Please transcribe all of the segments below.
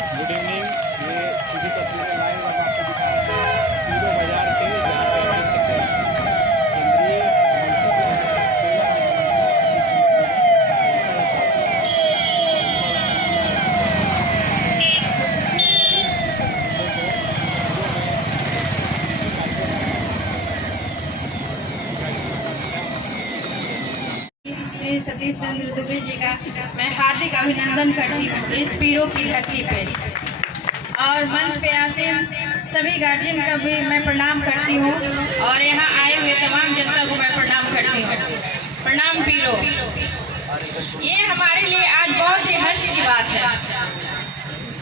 Good evening. ये सीधी तस्वीरें live हम आपको दिखा रहे हैं हीरो बाजार से, जहाँ पे केंद्रीय मंत्री सतीश चंद्र दुबे जी का मैं हार्दिक अभिनंदन करती हूँ इस पीरों की धरती पे, और मंच पे आसीन सभी गार्जियन का भी मैं प्रणाम करती हूँ, और यहाँ आए हुए तमाम जनता को मैं प्रणाम करती हूँ। प्रणाम पीरो। ये हमारे लिए आज बहुत ही हर्ष की बात है।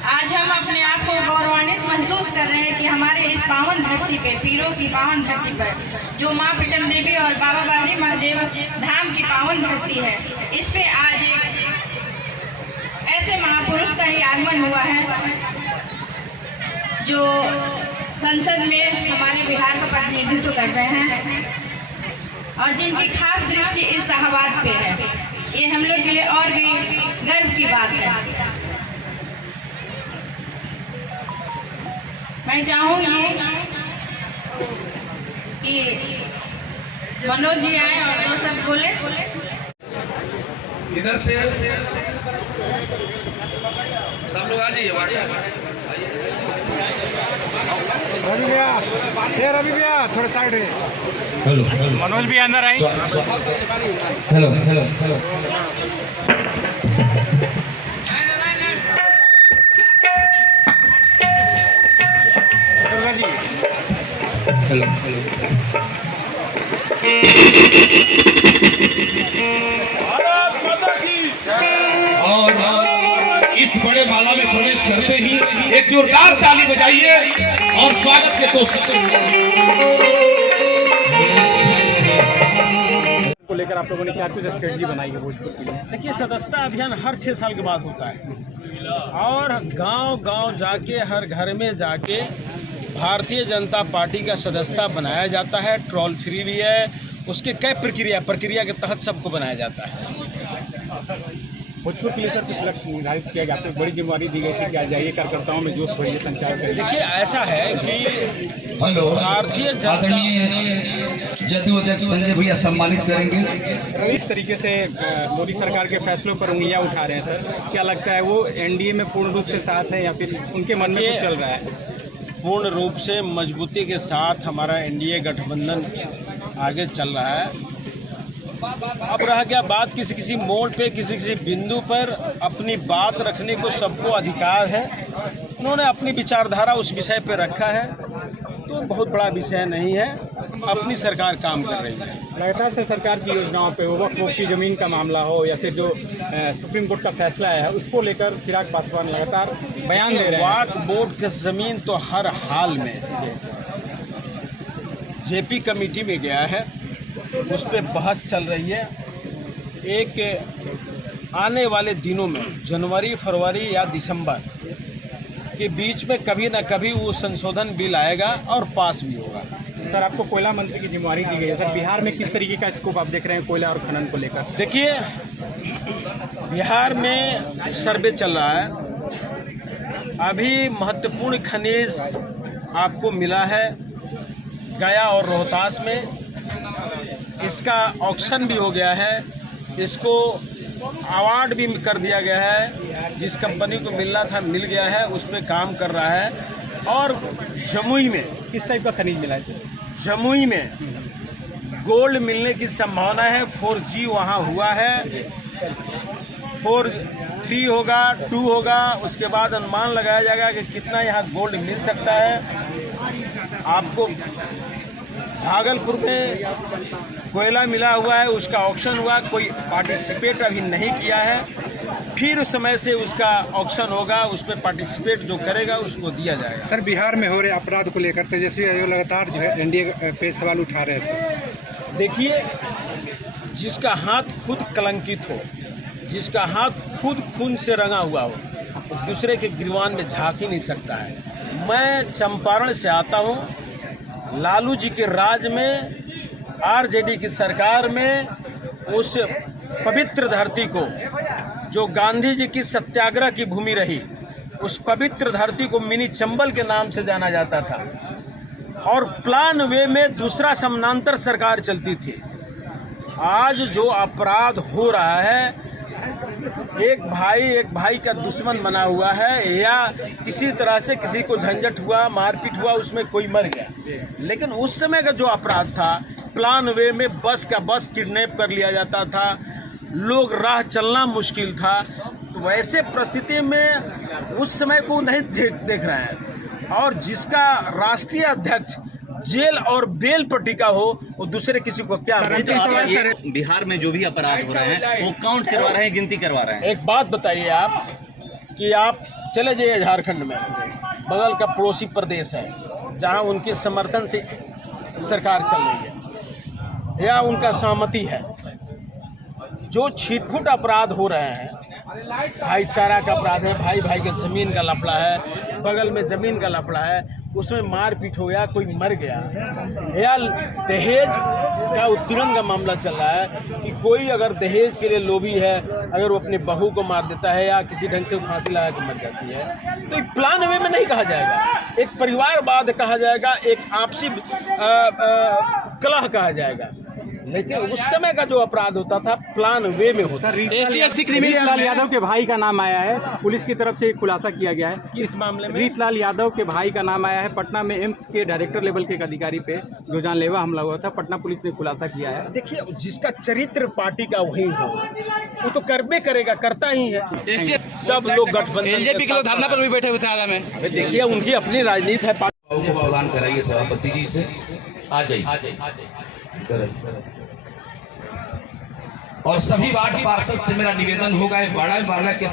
आज हम अपने आप को गौरवान्वित महसूस कर रहे हैं कि हमारे इस पावन धरती पे, पीरों की पावन धरती पर, जो माँ पिटन देवी और बाबा बाहरी महादेव धाम की पावन धरती है, इस पे आज एक ऐसे महापुरुष का ही आगमन हुआ है जो संसद में हमारे बिहार का प्रतिनिधित्व कर रहे हैं, और जिनकी खास दृष्टि इस शाहबाद पे है। ये हम लोग के लिए और भी गर्व की बात है। मैं चाहूंगी कि मनोज जी आए और वो सब बोले। इधर से सब लोग आ जाइए। रवि भैया, रवि भैया थोड़ा साइड है। हेलो, मनोज भी अंदर आए। Hello hello hello. Hello hello. और इस बड़े माला में प्रवेश करते ही एक जोरदार ताली बजाइए और स्वागत के दो को लेकर आप लोगों ने क्या कुछ स्ट्रेटजी बनाई है भोजपुर के लिए? देखिए, सदस्यता अभियान हर 6 साल के बाद होता है, और गांव-गांव जाके, हर घर में जाके भारतीय जनता पार्टी का सदस्यता बनाया जाता है। ट्रोल फ्री भी है, उसके कई प्रक्रिया के तहत सबको बनाया जाता है। भोजपुर के लिए सर कुछ लक्ष्य निर्धारित किया गया, आपको बड़ी जिम्मेदारी दी गई थी कि आज जाइए कार्यकर्ताओं में जोश भरिए संचार करिए। देखिए, ऐसा है कि भारतीय जनता जदयू अध्यक्ष संजय भैया सम्मानित करेंगे। इस तरीके से मोदी सरकार के फैसलों पर उंगलियां उठा रहे हैं सर, क्या लगता है वो एनडीए में पूर्ण रूप से साथ है या फिर उनके मन में कुछ चल रहा है? पूर्ण रूप से मजबूती के साथ हमारा एनडीए गठबंधन आगे चल रहा है। अब रह गया बात किसी मोड़ पे, किसी बिंदु पर अपनी बात रखने को सबको अधिकार है। उन्होंने अपनी विचारधारा उस विषय पे रखा है, तो बहुत बड़ा विषय नहीं है। अपनी सरकार काम कर रही है। लगातार से सरकार की योजनाओं पे, वक्फ की ज़मीन का मामला हो या फिर जो सुप्रीम कोर्ट का फैसला है, उसको लेकर चिराग पासवान लगातार बयान दे रहे हैं। वक्फ बोर्ड की ज़मीन तो हर हाल में जेपी कमेटी में गया है, उस पर बहस चल रही है। एक आने वाले दिनों में जनवरी, फरवरी या दिसंबर के बीच में कभी ना कभी वो संशोधन बिल आएगा और पास भी होगा। सर, आपको कोयला मंत्री की जिम्मेदारी दी गई है सर, बिहार में किस तरीके का स्कोप आप देख रहे हैं कोयला और खनन को लेकर? देखिए, बिहार में सर्वे चल रहा है। अभी महत्वपूर्ण खनिज आपको मिला है गया और रोहतास में। इसका ऑक्शन भी हो गया है, इसको अवार्ड भी कर दिया गया है। जिस कंपनी को मिलना था मिल गया है, उस पर काम कर रहा है। और जमुई में किस टाइप का खनिज मिला है? जमुई में गोल्ड मिलने की संभावना है। 4G वहाँ हुआ है, 3 होगा, 2 होगा। उसके बाद अनुमान लगाया जाएगा कि कितना यहाँ गोल्ड मिल सकता है। आपको भागलपुर में कोयला मिला हुआ है, उसका ऑक्शन हुआ, कोई पार्टिसिपेट अभी नहीं किया है। फिर उस समय से उसका ऑक्शन होगा, उस पर पार्टिसिपेट जो करेगा उसको दिया जाएगा। सर, बिहार में हो रहे अपराध को लेकर तेजस्वी यादव लगातार जो है एनडीए पे सवाल उठा रहे हैं। देखिए, जिसका हाथ खुद कलंकित हो, जिसका हाथ खुद खून से रंगा हुआ हो, दूसरे के गिरवान में झाँक ही नहीं सकता है। मैं चंपारण से आता हूँ। लालू जी के राज में, आरजेडी की सरकार में, उस पवित्र धरती को जो गांधी जी की सत्याग्रह की भूमि रही, उस पवित्र धरती को मिनी चंबल के नाम से जाना जाता था और प्लान वे में दूसरा समानांतर सरकार चलती थी। आज जो अपराध हो रहा है, एक भाई का दुश्मन बना हुआ है या किसी तरह से किसी को झंझट हुआ, मारपीट हुआ, उसमें कोई मर गया, लेकिन उस समय का जो अपराध था, प्लान वे में बस का बस किडनैप कर लिया जाता था, लोग राह चलना मुश्किल था। तो वैसे परिस्थिति में उस समय को नहीं देख रहे हैं, और जिसका राष्ट्रीय अध्यक्ष जेल और बेल पर टिका हो वो दूसरे किसी को क्या। बिहार में जो भी अपराध हो रहे हैं वो काउंट करवा रहे हैं, गिनती करवा रहे हैं। एक बात बताइए आप कि आप चले जाइए झारखंड में, बगल का पड़ोसी प्रदेश है जहां उनके समर्थन से सरकार चल रही है या उनका सहमति है, जो छिटपुट अपराध हो रहे हैं, भाईचारा का अपराध है, भाई भाई के ज़मीन का लफड़ा है, बगल में ज़मीन का लफड़ा है, उसमें मारपीट हो गया, कोई मर गया, या दहेज का उत्पीड़न का मामला चल रहा है कि कोई अगर दहेज के लिए लोभी है, अगर वो अपनी बहू को मार देता है या किसी ढंग से फांसी लगा के मर जाती है, तो एक प्लान वे में नहीं कहा जाएगा, एक परिवारवाद कहा जाएगा, एक आपसी कलह कहा जाएगा। लेकिन उस समय का जो अपराध होता था प्लान वे में होता। रीतलाल यादव के भाई का नाम आया है, पुलिस की तरफ से एक खुलासा किया गया है। किस मामले में? रीतलाल यादव के भाई का नाम आया है, पटना में एम्स के डायरेक्टर लेवल के एक अधिकारी पे जो जानलेवा हमला हुआ था, पटना पुलिस ने खुलासा किया है। देखिए, जिसका चरित्र पार्टी का वही हो वो तो करबे करेगा, करता ही है। सब लोग गठबंधन, एलजेपी के लोग धरना पर भी बैठे हुए थे आगा में। देखिए, उनकी अपनी राजनीति है। को प्रदान कराइए सभापति जी से। आ जाइए। और सभी वार्ड पार्षद से मेरा निवेदन होगा, बाड़ा के